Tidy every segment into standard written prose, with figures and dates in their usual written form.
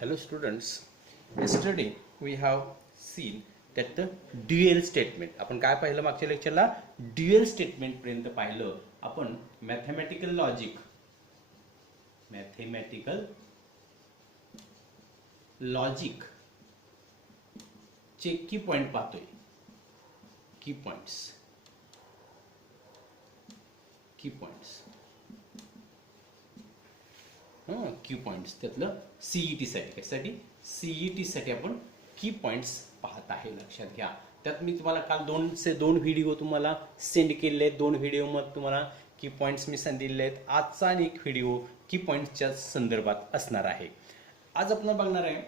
Hello students, yesterday we have seen that the dual statement. आपण काय पाहिलं मागच्या लेक्चरला? ड्युअल स्टेटमेंट पर्यंत पाहिलं आपण. मॅथमॅटिकल लॉजिक चे की पॉइंट पाहतोय. की पॉइंट्स क्यू पॉइंट्स त्यातलं सीईटी साठी. कशासाठी? सीईटी साठी आपण की पॉइंट्स पाहत आहे. लक्षात घ्या. त्यात मी तुम्हाला काल दोन व्हिडिओ तुम्हाला सेंड केलेले आहेत. 2 व्हिडिओ मध्ये तुम्हाला की पॉइंट्स मी दिलेले आहेत. आजचा आणि एक व्हिडिओ की पॉइंट्सच्या संदर्भात असणार आहे. आज आपण बघणार आहे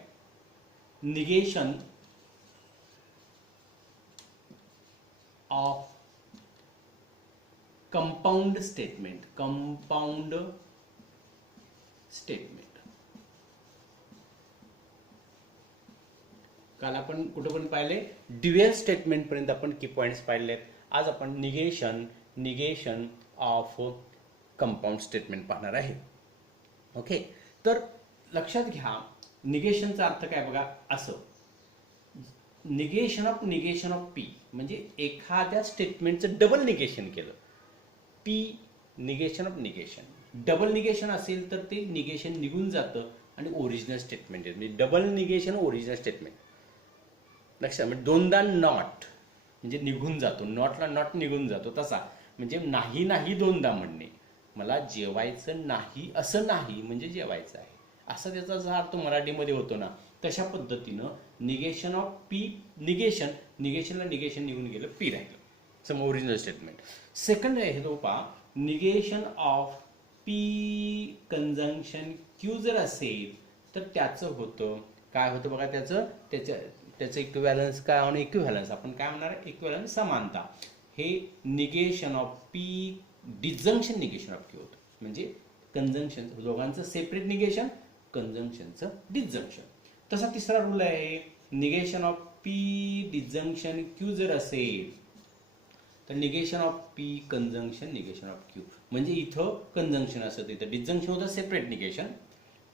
निगेशन ऑफ कंपाउंड स्टेटमेंट. काल आपण कुठं पण पाहिले? ड्युअल स्टेटमेंट पर्यंत आपण की पॉइंट्स पाहिलेत. आज आपण निगेशन ऑफ कंपाउंड स्टेटमेंट पाहणार आहे. ओके, तर लक्षात घ्या निगेशनचा अर्थ काय बघा. असं निगेशन ऑफ पी म्हणजे एखाद्या स्टेटमेंटचं डबल निगेशन केलं. P negation of negation. Double negation असेल तर ते निगेशन निघून जातं आणि ओरिजिनल स्टेटमेंट आहे. म्हणजे डबल निगेशन ओरिजिनल स्टेटमेंट. लक्षात म्हणजे दोनदा नॉट म्हणजे निघून जातो. नॉटला नॉट निघून जातो तसा. म्हणजे नाही दोनदा म्हणणे. मला जेवायचं नाही असं नाही म्हणजे जेवायचं आहे असा त्याचा अर्थ मराठीमध्ये होतो ना. तशा पद्धतीनं निगेशन ऑफ पी निगेशनला निगेशन निघून गेलं, पी राहिलं. सम ओरिजिनल स्टेटमेंट. सेकंड आहे तो पहा negation of P conjunction Q जर असेल तर त्याचं होतं काय होतं बघा. त्याचं इक्विव्हॅलन्स काय होणं. इक्विव्हॅलन्स आपण काय म्हणणार? इक्विव्हॅलन्स समानता. हे negation of P disjunction negation of Q होतं. म्हणजे कंजंक्शन दोघांचं सेपरेट निगेशन, कंजंक्शनचं डिजंक्शन. तसा तिसरा रूल आहे negation of P disjunction Q जर असेल तर negation of P conjunction negation of Q. म्हणजे इथं कंजंक्शन असतं तिथं डिजंक्शन होतं सेपरेट निगेशन.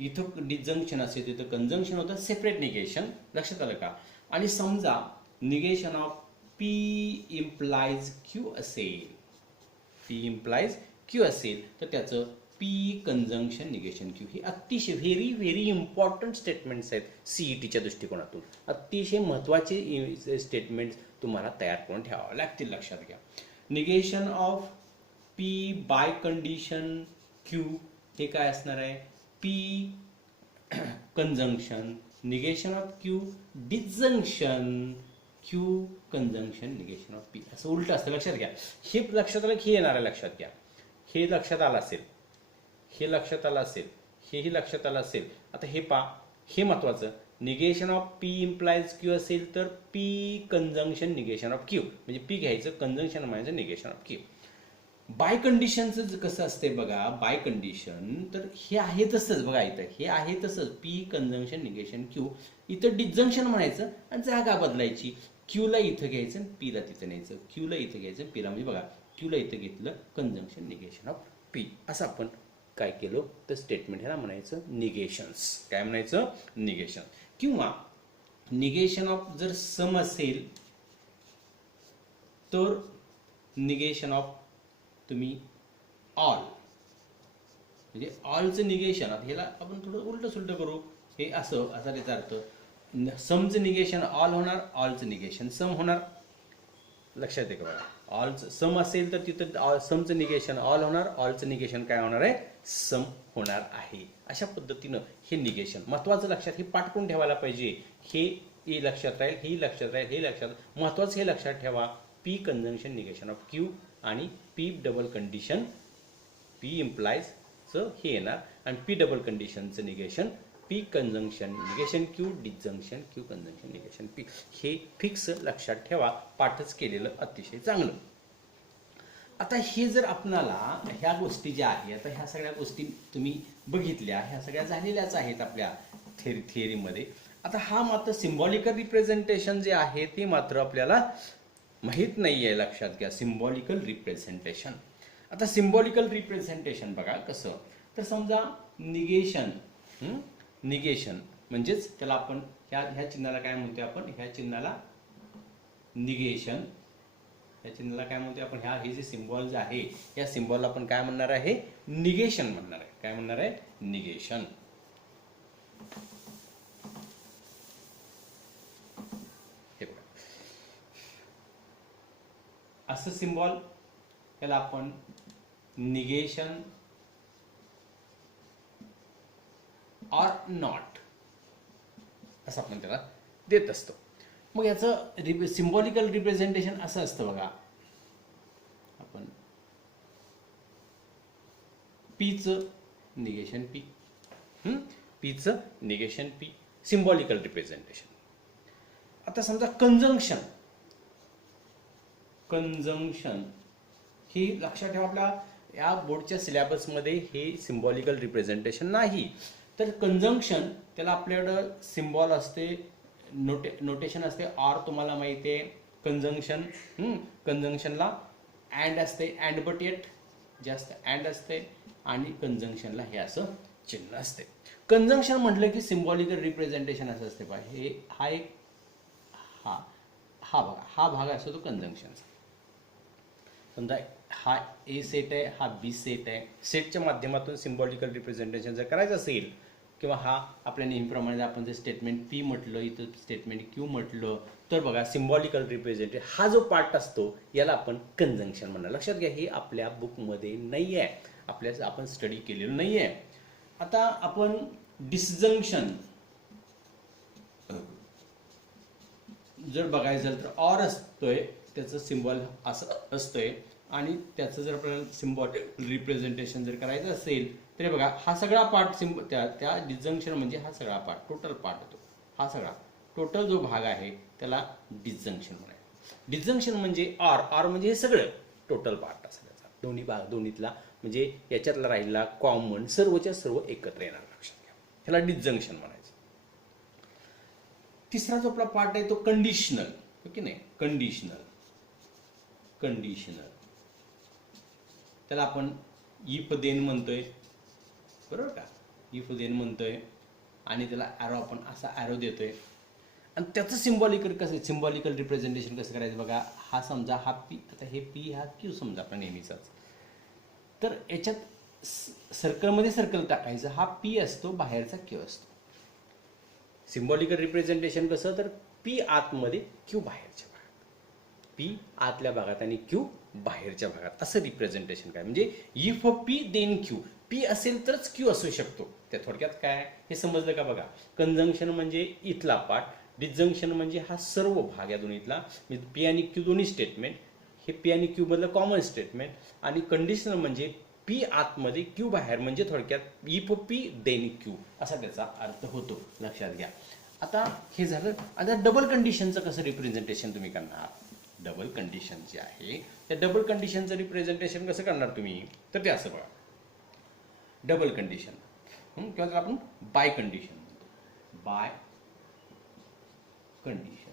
इथं डिजंक्शन असेल तिथं कंजंक्शन होतं सेपरेट निगेशन. लक्षात आलं का? आणि समजा negation of P implies Q असेल तर त्याचं पी कंजंक्शन निगेशन क्यू. ही अतिशय व्हेरी इम्पॉर्टंट स्टेटमेंट्स आहेत सीईटीच्या दृष्टिकोनातून. अतिशय महत्वाचे स्टेटमेंट्स तुम्हाला तयार करून ठेवावे लागतील. लक्षात घ्या. Negation of P bi condition Q हे काय असणार आहे? P conjunction negation of Q disjunction Q conjunction negation of P. असं उलट असतं. लक्षात घ्या. हे लक्षात आलं की हे येणार आहे. लक्षात घ्या. हे लक्षात आलं असेल, हे लक्षात आलं असेल, हेही लक्षात आलं असेल. आता हे पा, हे महत्वाचं. Negation of P implies Q असेल तर P conjunction negation of Q. म्हणजे पी घ्यायचं, कंजंक्शन म्हणायचं, निगेशन ऑफ क्यू. बाय कंडिशनचं कसं असते बघा. बाय कंडिशन तर हे आहे तसंच बघा. इथं हे आहे तसंच पी कंजंक्शन निगेशन क्यू. इथं डिजंक्शन म्हणायचं आणि जागा बदलायची. क्यूला इथं घ्यायचं, पीला तिथं न्यायचं. क्यूला इथं घ्यायचं, पीला. म्हणजे बघा क्यूला इथं घेतलं कंजंक्शन निगेशन ऑफ पी. असं आपण काय केलं तर स्टेटमेंट ह्याला म्हणायचं निगेशन्स. काय म्हणायचं? निगेशन. किंवा निगेशन ऑफ जर सम असेल तर निगेशन ऑफ तुम्ही ऑल म्हणजे ऑलचं निगेशन. आता ह्याला आपण थोडं उलट सुलट करू. हे असं असा त्याचा अर्थ. समचं निगेशन ऑल होणार, ऑलचं निगेशन सम होणार. लक्षात आहे का बघा. ऑलचं सम असेल तर तिथं समचं निगेशन ऑल होणार, ऑलचं निगेशन काय होणार आहे? सम होणार आहे. अशा पद्धतीनं हे निगेशन महत्वाचं. लक्षात हे पाठ करून ठेवायला पाहिजे. हे लक्षात राहील, हे लक्षात राहील, हे लक्षात महत्वाचं. हे लक्षात ठेवा. P conjunction negation of Q आणि पी डबल कंडिशन पी इम्प्लाइजचं हे येणार आणि पी डबल कंडिशनचं negation P conjunction negation Q disjunction Q conjunction negation P. हे फिक्स लक्षात ठेवा. पाठच केलेलं अतिशय चांगलं. आता हे जर आपणाला ह्या गोष्टी ज्या आहेत, आता ह्या सगळ्या गोष्टी तुम्ही बघितल्या, ह्या सगळ्या झालेल्याच आहेत आपल्या थिअरीमध्ये. आता हा मात्र सिम्बॉलिकल रिप्रेझेंटेशन जे आहे ते मात्र आपल्याला माहीत नाही आहे. लक्षात घ्या. Symbolical representation. आता सिम्बॉलिकल रिप्रेझेंटेशन बघा कसं. तर समजा निगेशन म्हणजेच त्याला आपण ह्या चिन्हाला काय म्हणतोय आपण, ह्या चिन्हाला निगेशन, या चिन्हाला काय म्हणतोय आपण, हे जे सिम्बॉल जे आहे या सिम्बॉलला आपण काय म्हणणार आहे, निगेशन म्हणणार आहे. काय म्हणणार आहे, निगेशन. हे बघा असं सिम्बॉल त्याला आपण निगेशन ऑर नॉट असं आपण त्याला देत असतो. मग याचं सिम्बॉलिकल रिप्रेझेंटेशन असं असतं बघा, आपण पीचं निगेशन पी, पीचं निगेशन पी, सिम्बॉलिकल रिप्रेझेंटेशन. आता समजा कंजंक्शन, कंजंक्शन ही लक्षात ठेवा, आपल्या या बोर्डच्या सिलेबसमध्ये हे सिम्बॉलिकल रिप्रेझेंटेशन नाही. तर कंजंक्शन त्याला आपल्याकडं सिम्बॉल असते, नोटेशन असते. ऑर तुम्हाला माहिती आहे, कंजंक्शन, कंजंक्शनला अँड असते, अँड बट येट जास्त अँड असते, आणि कंजंक्शनला हे असं चिन्ह असते. कंजंक्शन म्हटलं की सिम्बॉलिकल रिप्रेझेंटेशन असं असते पहा, हे हा एक हा बघा, हा भाग असतो तो कंजंक्शनचा. समजा हा ए सेट आहे, हा बी सेट आहे. सेटच्या माध्यमातून सिम्बॉलिकल रिप्रेझेंटेशन जर करायचं असेल, किंवा हा आपल्या नेहमीप्रमाणे आपण जर स्टेटमेंट पी म्हटलं, इथं स्टेटमेंट क्यू म्हटलं, तर बघा सिम्बॉलिकल रिप्रेझेंटेशन हा जो पार्ट असतो याला आपण कंजंक्शन म्हणणार. लक्षात घ्या, हे आपल्या बुकमध्ये नाही आहे, आपण स्टडी केलेलं नाही आहे. आता आपण डिसजंक्शन जर बघायचं झालं तर ऑर असतोय, त्याचं सिम्बॉल असं असतोय, आणि त्याचं जर आपल्याला सिम्बॉल रिप्रेझेंटेशन जर करायचं असेल तरी बघा हा सगळा पार्ट त्या डिसजंक्शन म्हणजे हा सगळा पार्ट, टोटल पार्ट होतो. हा सगळा टोटल जो भाग आहे त्याला डिसजंक्शन म्हणायचं. डिसजंक्शन म्हणजे ऑर म्हणजे हे सगळं टोटल पार्ट असं त्याचा, दोन्ही भाग, दोन्हीतला म्हणजे याच्यातला राहिला कॉमन सर्वच्या सर्व एकत्र येणार. लक्षात घ्या, ह्याला डिसजंक्शन म्हणायचं. तिसरा जो आपला पार्ट आहे तो कंडिशनल, ओके नाही, कंडिशनल, कंडिशनल त्याला आपण इफ देन म्हणतोय, बरोबर का, इफ देन म्हणतोय, आणि त्याला ॲरो आपण असा ॲरो देतोय. आणि त्याचं सिम्बॉलिकल रिप्रेझेंटेशन कसं करायचं बघा, हा समजा हा पी, आता हे पी हा क्यू समजा आपला नेहमीचाच, तर याच्यात सर्कलमध्ये सर्कल टाकायचं, हा पी असतो, बाहेरचा क्यू असतो. सिम्बॉलिकल रिप्रेझेंटेशन कसं, तर पी आतमध्ये क्यू बाहेरच्या भागात, पी आतल्या भागात आणि क्यू बाहेरच्या भागात, असं रिप्रेझेंटेशन काय, म्हणजे if P then Q, P असेल तरच क्यू असू शकतो. त्या थोडक्यात काय हे समजलं का बघा. कंजंक्शन म्हणजे इथला पार्ट, डिसजंक्शन म्हणजे हा सर्व भाग या दोन्हीतला, म्हणजे पी आणि क्यू दोन्ही स्टेटमेंट, हे पी आणि क्यू मधलं कॉमन स्टेटमेंट, आणि कंडिशनल म्हणजे पी आतमध्ये क्यू बाहेर, म्हणजे थोडक्यात इफ पी देन क्यू असा त्याचा अर्थ होतो. लक्षात घ्या. आता हे झालं. आता डबल कंडिशनचं कसं रिप्रेझेंटेशन तुम्ही करणार, डबल कंडिशन जे आहे त्या डबल कंडिशनचं रिप्रेझेंटेशन कसं करणार तुम्ही, तर ते असं बघा, डबल कंडिशन किंवा त्याला आपण बाय कंडिशन म्हणतो, बाय कंडिशन,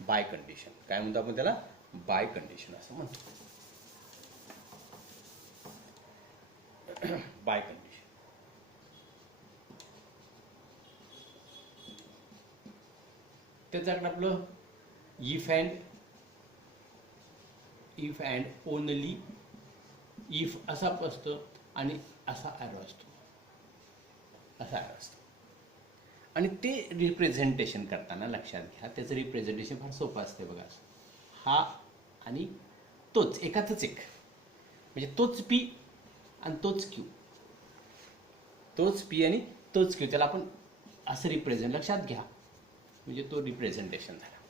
बाय कंडिशन काय म्हणतो आपण त्याला, बाय कंडिशन असं म्हणतो. बाय कंडिशन त्याच्याकडे आपलं इफ अँड ओनली, इफ असा असतो आणि असा ॲरो असतो, असा ॲरो असतो. आणि ते रिप्रेझेंटेशन करताना लक्षात घ्या, त्याचं रिप्रेझेंटेशन फार सोपं असते बघा. हा आणि तोच एकातच एक, म्हणजे तोच पी आणि तोच क्यू, तोच पी आणि तोच क्यू, त्याला आपण असं रिप्रेझेंट, लक्षात घ्या, म्हणजे तो रिप्रेझेंटेशन झाला.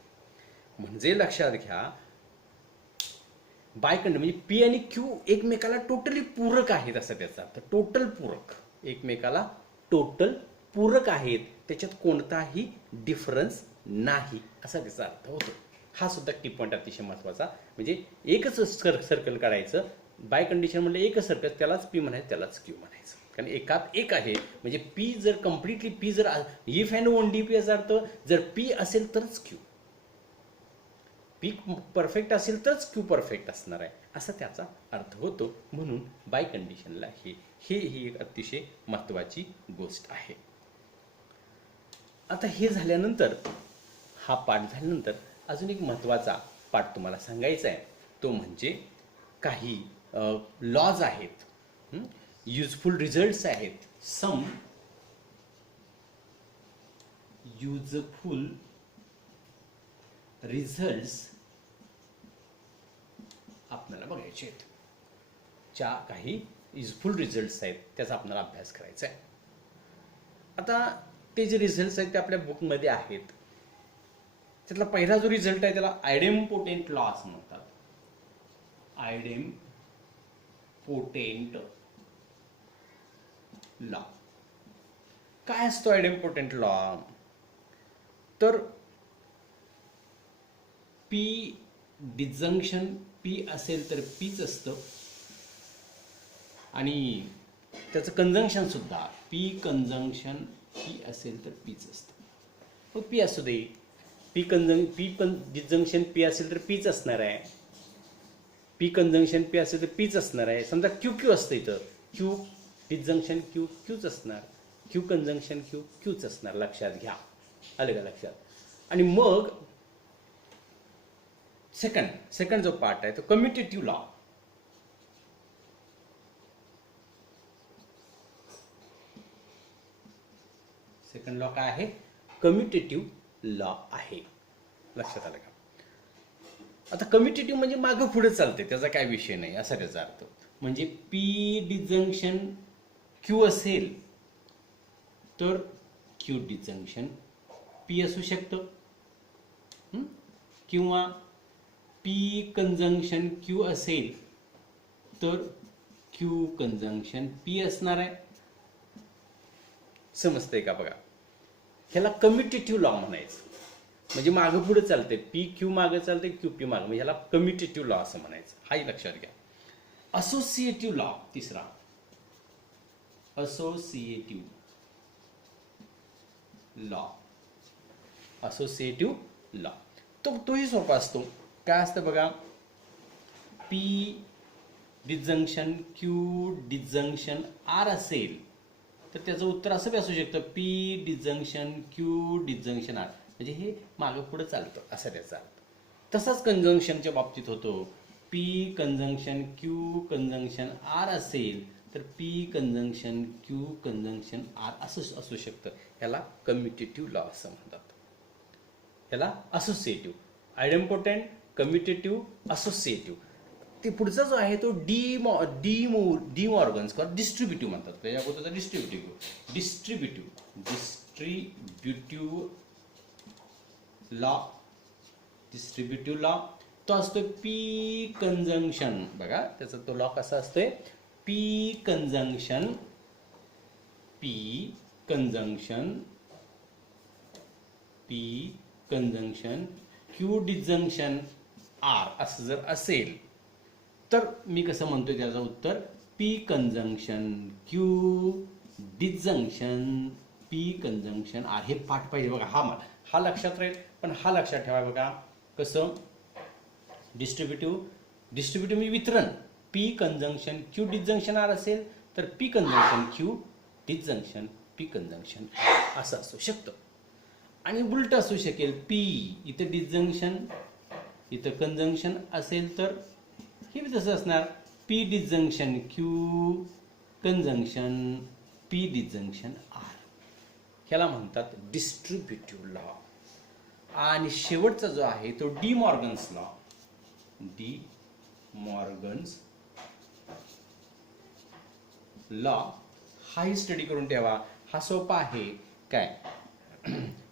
म्हणजे लक्षात घ्या, बाय कंडिशन म्हणजे पी आणि क्यू एकमेकाला टोटली पूरक आहेत असं त्याचा अर्थ. टोटल पूरक, एकमेकाला टोटल पूरक आहेत, त्याच्यात कोणताही डिफरन्स नाही असा त्याचा अर्थ होतो. हा सुद्धा की पॉईंट अतिशय महत्वाचा. म्हणजे एकच सर्कल काढायचं, बाय कंडिशन म्हणजे एकच सर्कल, त्यालाच पी म्हणायचं, त्यालाच क्यू म्हणायचं, कारण एकात एक आहे. म्हणजे पी जर कम्प्लिटली पी जर इफ अँड ओनली पी याचा अर्थ, जर पी असेल तरच क्यू, पी परफेक्ट असेल तरच क्यू परफेक्ट असणार आहे असा त्याचा अर्थ होतो. म्हणून बाय कंडिशनला ही एक अतिशय महत्त्वाची गोष्ट आहे. आता हे झाल्यानंतर, हा पाठ झाल्यानंतर अजून एक महत्त्वाचा पाठ तुम्हाला सांगायचा आहे, तो म्हणजे काही लॉज आहेत, युजफुल रिझल्ट्स आहेत, सम युजफुल रिझल्ट्स आपल्याला बघायचे आहेत. काही युजफुल रिझल्ट्स आहेत त्याचा आपल्याला अभ्यास करायचा आहे. आता ते जे रिझल्ट्स आहेत ते आपल्या बुकमध्ये आहेत. त्यातला पहिला जो रिझल्ट आहे त्याला आयडेम्पोटेंट लॉ असं म्हणतात. आयडेम्पोटेंट लॉ काय असतो? आयडेम्पोटेंट लॉ तर पी डिजंक्शन पी असेल तर पीच असतं, आणि त्याचं कंजंक्शन सुद्धा पी कंजंक्शन पी असेल तर पीच असतं. मग पी असू दे, पी डिजंक्शन पी असेल तर पीच असणार आहे, पी कंजंक्शन पी असेल तर पीच असणार आहे. समजा क्यू क्यू असतं इथं, क्यू डिजंक्शन क्यू क्यूच असणार, क्यू कंजंक्शन क्यू क्यूच असणार. लक्षात घ्या, आलं का लक्षात? आणि मग सेकंड जो पार्ट आहे तो कम्युटेटिव्ह लॉ. सेकंड लॉ काय आहे? कम्युटेटिव्ह लॉ आहे. लक्षात आलं का? आता कम्युटेटिव्ह म्हणजे मागं पुढे चालते, त्याचा काय विषय नाही असा त्याचा अर्थ. म्हणजे पी डिजंक्शन क्यू असेल तर क्यू डिजंक्शन पी असू शकतं, किंवा पी कंजंक्शन क्यू असेल तर क्यू कंजंक्शन पी असणार आहे. समजतंय का? बघा, ह्याला कम्युटेटिव्ह लॉ म्हणायचं. म्हणजे मागं पुढे चालते, पी क्यू मागं चालते, क्यू पी मागं, म्हणजे ह्याला कम्युटेटिव्ह लॉ असं म्हणायचं. हाही लक्षात घ्या. असोसिएटिव्ह लॉ तिसरा, असोसिएटिव्ह लॉ. असोसिएटिव्ह लॉ तोही सोपा असतो. काय असतं बघा, P disjunction Q disjunction R असेल तर त्याचं उत्तर असं बी असू शकतं, P disjunction Q disjunction R, म्हणजे हे मागं पुढं चालतं असं त्याचा अर्थ. तसाच कंजंक्शनच्या बाबतीत होतो. P conjunction Q conjunction R असेल तर P conjunction Q conjunction R असं असू शकतं. ह्याला कम्युटेटिव्ह लॉ असं म्हणतात. ह्याला असोसिएटिव्ह, आयडेम्पोटेंट, कम्युटेटिव्ह, असोसिएटिव्ह. ते पुढचा जो आहे तो डी मॉर्गन्स किंवा डिस्ट्रीब्युटिव्ह म्हणतात. त्याच्या अगोदरचा डिस्ट्रीब्युटिव्ह लॉ तो असतो पी कंजंक्शन. बघा त्याचा तो लॉ कसा असतोय, P conjunction Q disjunction R असं जर असेल तर मी कसं म्हणतोय त्याचं उत्तर, P conjunction Q disjunction P conjunction R. हे पाठ पाहिजे बघा, हा लक्षात राहील. पण हा लक्षात ठेवा बघा, कसं डिस्ट्रीब्युटिव्ह म्हणजे वितरण. P conjunction Q disjunction R असेल तर P conjunction Q disjunction P conjunction असं असू शकतं. आणि उलट असू शकेल, पी इथं डिजंक्शन इथं कंजंक्शन असेल तर हे तसं असणार, P disjunction Q conjunction P disjunction R. ह्याला म्हणतात डिस्ट्रीब्युटिव्ह लॉ. आणि शेवटचा जो आहे तो डी मॉर्गन्स लॉ. हाही स्टडी करून ठेवा, हा सोपा आहे. काय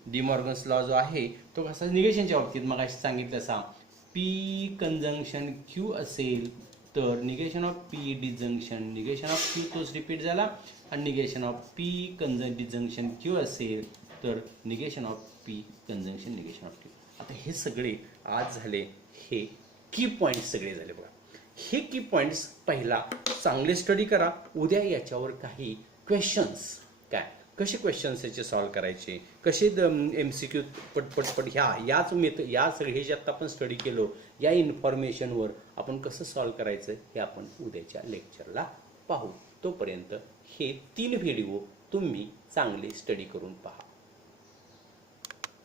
डी मॉर्गन्स लॉ जो आहे तो कसा, निगेशनच्या बाबतीत मग सांगितलं असा, पी कंजंक्शन क्यू असेल तर negation of P disjunction negation of Q तोच रिपीट झाला, आणि negation of P disjunction Q असेल तर negation of P conjunction negation of Q. आता हे सगळे आज झाले, हे की पॉईंट्स सगळे झाले बघा. हे की पॉईंट्स पहिला चांगले स्टडी करा. उद्या याच्यावर काही क्वेश्चन्स, कसे क्वेश्चन्स याचे सॉल्व्ह करायचे, कसे MCQ पटपट या सगळे हे जे आता आपण स्टडी केलो या इन्फॉर्मेशनवर आपण कसं सॉल्व्ह करायचं हे आपण उद्याच्या लेक्चरला पाहू. तोपर्यंत हे 3 व्हिडिओ तुम्ही चांगले स्टडी करून पहा.